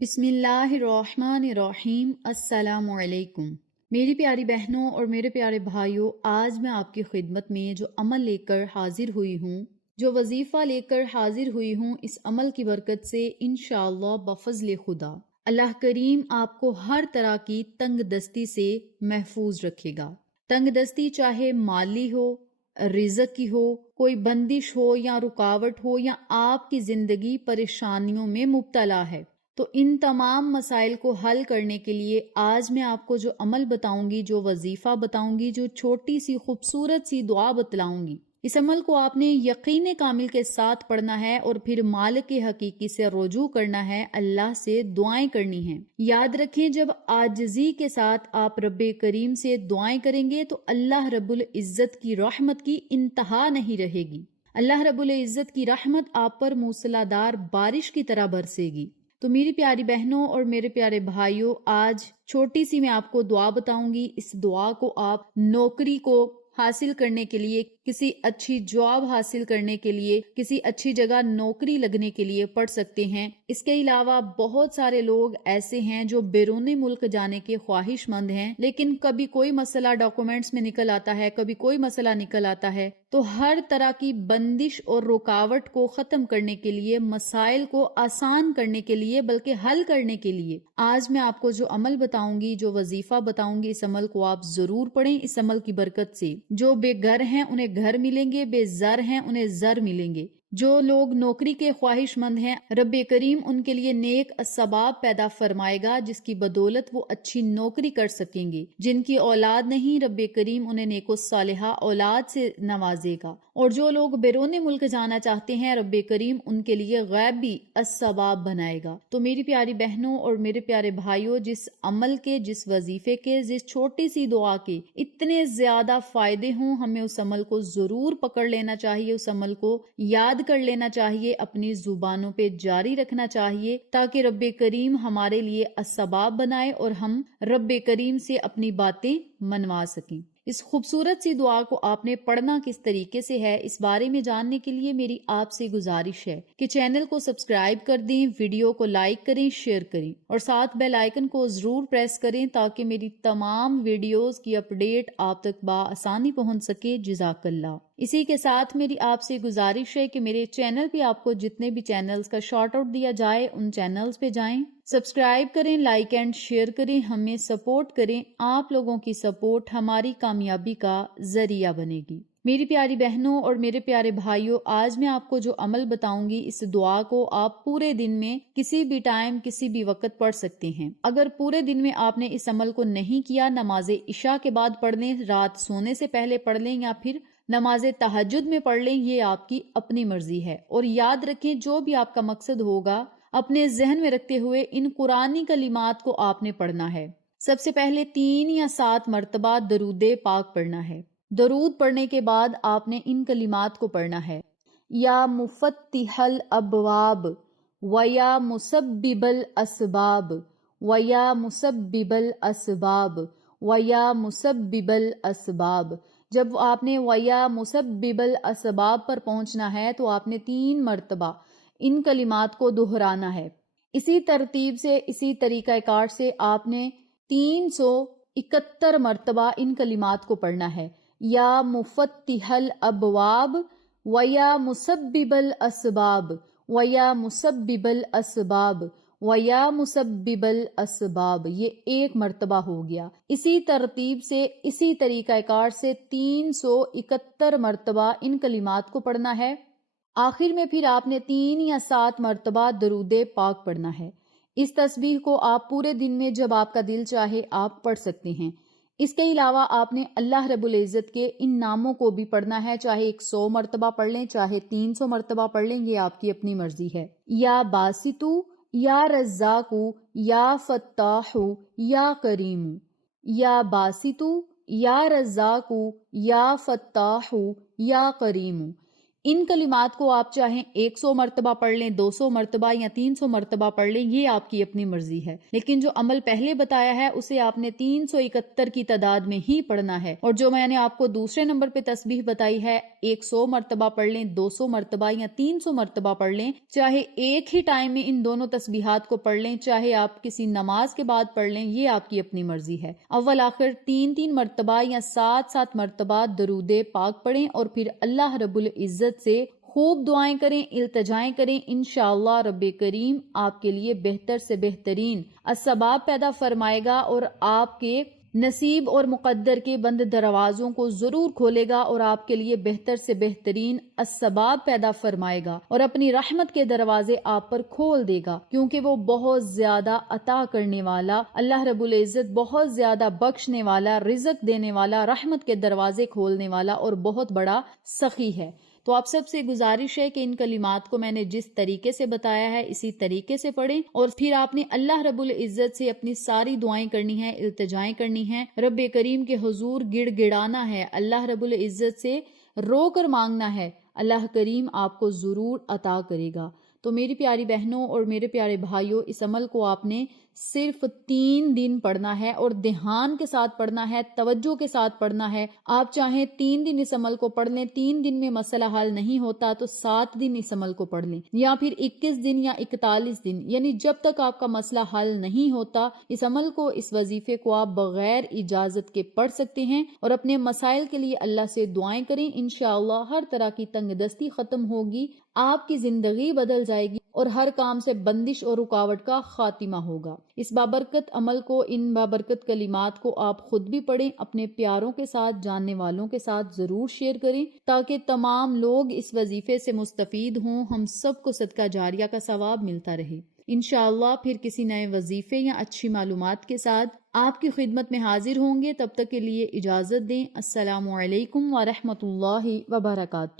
بسم اللہ الرحمن الرحیم۔ السلام علیکم میری پیاری بہنوں اور میرے پیارے بھائیوں، آج میں آپ کی خدمت میں جو عمل لے کر حاضر ہوئی ہوں، جو وظیفہ لے کر حاضر ہوئی ہوں، اس عمل کی برکت سے انشاءاللہ بفضل خدا اللہ کریم آپ کو ہر طرح کی تنگ دستی سے محفوظ رکھے گا۔ تنگ دستی چاہے مالی ہو، رزق کی ہو، کوئی بندش ہو یا رکاوٹ ہو، یا آپ کی زندگی پریشانیوں میں مبتلا ہے، تو ان تمام مسائل کو حل کرنے کے لیے آج میں آپ کو جو عمل بتاؤں گی، جو وظیفہ بتاؤں گی، جو چھوٹی سی خوبصورت سی دعا بتلاؤں گی، اس عمل کو آپ نے یقین کامل کے ساتھ پڑھنا ہے اور پھر مالک حقیقی سے رجوع کرنا ہے، اللہ سے دعائیں کرنی ہیں۔ یاد رکھیں، جب عاجزی کے ساتھ آپ رب کریم سے دعائیں کریں گے تو اللہ رب العزت کی رحمت کی انتہا نہیں رہے گی۔ اللہ رب العزت کی رحمت آپ پر موسلادھار بارش کی طرح برسے گی۔ تو میری پیاری بہنوں اور میرے پیارے بھائیوں، آج چھوٹی سی میں آپ کو دعا بتاؤں گی۔ اس دعا کو آپ نوکری کو حاصل کرنے کے لیے، کسی اچھی جاب حاصل کرنے کے لیے، کسی اچھی جگہ نوکری لگنے کے لیے پڑھ سکتے ہیں۔ اس کے علاوہ بہت سارے لوگ ایسے ہیں جو بیرون ملک جانے کے خواہش مند ہیں، لیکن کبھی کوئی مسئلہ ڈاکومنٹس میں نکل آتا ہے، کبھی کوئی مسئلہ نکل آتا ہے۔ تو ہر طرح کی بندش اور رکاوٹ کو ختم کرنے کے لیے، مسائل کو آسان کرنے کے لیے، بلکہ حل کرنے کے لیے آج میں آپ کو جو عمل بتاؤں گی، جو وظیفہ بتاؤں گی، اس عمل کو آپ ضرور پڑھیں۔ اس عمل کی برکت سے جو بے گھر ہیں انہیں گھر ملیں گے، بے زر ہیں انہیں زر ملیں گے، جو لوگ نوکری کے خواہش مند ہیں رب کریم ان کے لیے نیک اسباب پیدا فرمائے گا، جس کی بدولت وہ اچھی نوکری کر سکیں گے۔ جن کی اولاد نہیں، رب کریم انہیں نیک و صالحہ اولاد سے نوازے گا، اور جو لوگ بیرون ملک جانا چاہتے ہیں رب کریم ان کے لیے غیبی اسباب بنائے گا۔ تو میری پیاری بہنوں اور میرے پیارے بھائیوں، جس عمل کے، جس وظیفے کے، جس چھوٹی سی دعا کے اتنے زیادہ فائدے ہوں، ہمیں اس عمل کو ضرور پکڑ لینا چاہیے، اس عمل کو یاد کر لینا چاہیے، اپنی زبانوں پہ جاری رکھنا چاہیے، تاکہ رب کریم ہمارے لیے اسباب بنائے اور ہم رب کریم سے اپنی باتیں منوا سکیں۔ اس خوبصورت سی دعا کو آپ نے پڑھنا کس طریقے سے ہے، اس بارے میں جاننے کے لیے میری آپ سے گزارش ہے کہ چینل کو سبسکرائب کر دیں، ویڈیو کو لائک کریں، شیئر کریں، اور ساتھ بیل آئیکن کو ضرور پریس کریں تاکہ میری تمام ویڈیوز کی اپڈیٹ آپ تک بآسانی پہنچ سکے۔ جزاک اللہ۔ اسی کے ساتھ میری آپ سے گزارش ہے کہ میرے چینل پہ آپ کو جتنے بھی چینلز کا شارٹ آؤٹ دیا جائے ان چینلز پہ جائیں، سبسکرائب کریں، لائک اینڈ شیئر کریں، ہمیں سپورٹ کریں۔ آپ لوگوں کی سپورٹ ہماری کامیابی کا ذریعہ بنے گی۔ میری پیاری بہنوں اور میرے پیارے بھائیوں، آج میں آپ کو جو عمل بتاؤں گی، اس دعا کو آپ پورے دن میں کسی بھی ٹائم، کسی بھی وقت پڑھ سکتے ہیں۔ اگر پورے دن میں آپ نے اس عمل کو نہیں کیا، نماز عشاء کے بعد پڑھ لیں، رات سونے سے پہلے پڑھ لیں، یا پھر نماز تہجد میں پڑھ لیں، یہ آپ کی اپنی مرضی ہے۔ اور یاد رکھیں، جو بھی آپ کا مقصد ہوگا اپنے ذہن میں رکھتے ہوئے ان قرآنی کلمات کو آپ نے پڑھنا ہے۔ سب سے پہلے 3 یا 7 مرتبہ درود پاک پڑھنا ہے۔ درود پڑھنے کے بعد آپ نے ان کلمات کو پڑھنا ہے: یا مفتح الابواب ویا مسبب الاسباب ویا مسبب الاسباب ویا مسبب الاسباب۔ جب آپ نے ویا مسبب الاسباب پر پہنچنا ہے تو آپ نے 3 مرتبہ ان کلمات کو دہرانا ہے۔ اسی ترتیب سے، اسی طریقہ کار سے آپ نے 371 مرتبہ ان کلمات کو پڑھنا ہے: یا مفتح الابواب ویا مسبب الاسباب ویا مسبب الاسباب ویا مسبب الاسباب۔ یہ 1 مرتبہ ہو گیا۔ اسی ترتیب سے، اسی طریقہ کار سے 371 مرتبہ ان کلمات کو پڑھنا ہے۔ آخر میں پھر آپ نے 3 یا 7 مرتبہ درود پاک پڑھنا ہے۔ اس تسبیح کو آپ پورے دن میں جب آپ کا دل چاہے آپ پڑھ سکتے ہیں۔ اس کے علاوہ آپ نے اللہ رب العزت کے ان ناموں کو بھی پڑھنا ہے، چاہے 100 مرتبہ پڑھ لیں، چاہے 300 مرتبہ پڑھ لیں، یہ آپ کی اپنی مرضی ہے۔ یا باسطو، یا رزاقو، یا فتاحو، یا کریمو۔ یا باسطو، یا رزاقو، یا فتاحو، یا کریمو۔ ان کلمات کو آپ چاہیں 100 مرتبہ پڑھ لیں، 200 مرتبہ یا 300 مرتبہ پڑھ لیں، یہ آپ کی اپنی مرضی ہے، لیکن جو عمل پہلے بتایا ہے اسے آپ نے 371 کی تعداد میں ہی پڑھنا ہے، اور جو میں نے آپ کو دوسرے نمبر پہ تسبیح بتائی ہے 100 مرتبہ پڑھ لیں، 200 مرتبہ یا 300 مرتبہ پڑھ لیں، چاہے ایک ہی ٹائم میں ان دونوں تسبیحات کو پڑھ لیں، چاہے آپ کسی نماز کے بعد پڑھ لیں، یہ آپ کی اپنی مرضی ہے۔ اول آخر 3 مرتبہ یا 7 مرتبہ درود پاک پڑھیں اور پھر اللہ رب العزت سے خوب دعائیں کریں، التجائیں کریں، انشاءاللہ رب کریم آپ کے لیے بہتر سے بہترین اسباب پیدا فرمائے گا اور آپ کے نصیب اور مقدر کے بند دروازوں کو ضرور کھولے گا اور آپ کے لیے بہتر سے بہترین اسباب پیدا فرمائے گا اور اپنی رحمت کے دروازے آپ پر کھول دے گا، کیونکہ وہ بہت زیادہ عطا کرنے والا، اللہ رب العزت بہت زیادہ بخشنے والا، رزق دینے والا، رحمت کے دروازے کھولنے والا اور بہت بڑا سخی ہے۔ تو آپ سب سے گزارش ہے کہ ان کلمات کو میں نے جس طریقے سے بتایا ہے اسی طریقے سے پڑھیں، اور پھر آپ نے اللہ رب العزت سے اپنی ساری دعائیں کرنی ہیں، التجائیں کرنی ہیں، رب کریم کے حضور گڑ گڑانا ہے، اللہ رب العزت سے رو کر مانگنا ہے، اللہ کریم آپ کو ضرور عطا کرے گا۔ تو میری پیاری بہنوں اور میرے پیارے بھائیوں، اس عمل کو آپ نے صرف 3 دن پڑھنا ہے اور دھیان کے ساتھ پڑھنا ہے، توجہ کے ساتھ پڑھنا ہے۔ آپ چاہیں 3 دن اس عمل کو پڑھ لیں، 3 دن میں مسئلہ حل نہیں ہوتا تو 7 دن اس عمل کو پڑھ لیں، یا پھر 21 دن یا 41 دن، یعنی جب تک آپ کا مسئلہ حل نہیں ہوتا اس عمل کو، اس وظیفے کو آپ بغیر اجازت کے پڑھ سکتے ہیں اور اپنے مسائل کے لیے اللہ سے دعائیں کریں۔ انشاءاللہ ہر طرح کی تنگ دستی ختم ہوگی، آپ کی زندگی بدل جائے گی اور ہر کام سے بندش اور رکاوٹ کا خاتمہ ہوگا۔ اس بابرکت عمل کو، ان بابرکت کلمات کو آپ خود بھی پڑھیں، اپنے پیاروں کے ساتھ، جاننے والوں کے ساتھ ضرور شیئر کریں تاکہ تمام لوگ اس وظیفے سے مستفید ہوں، ہم سب کو صدقہ جاریہ کا ثواب ملتا رہے۔ انشاءاللہ پھر کسی نئے وظیفے یا اچھی معلومات کے ساتھ آپ کی خدمت میں حاضر ہوں گے، تب تک کے لیے اجازت دیں۔ السلام علیکم ورحمۃ اللہ وبرکاتہ۔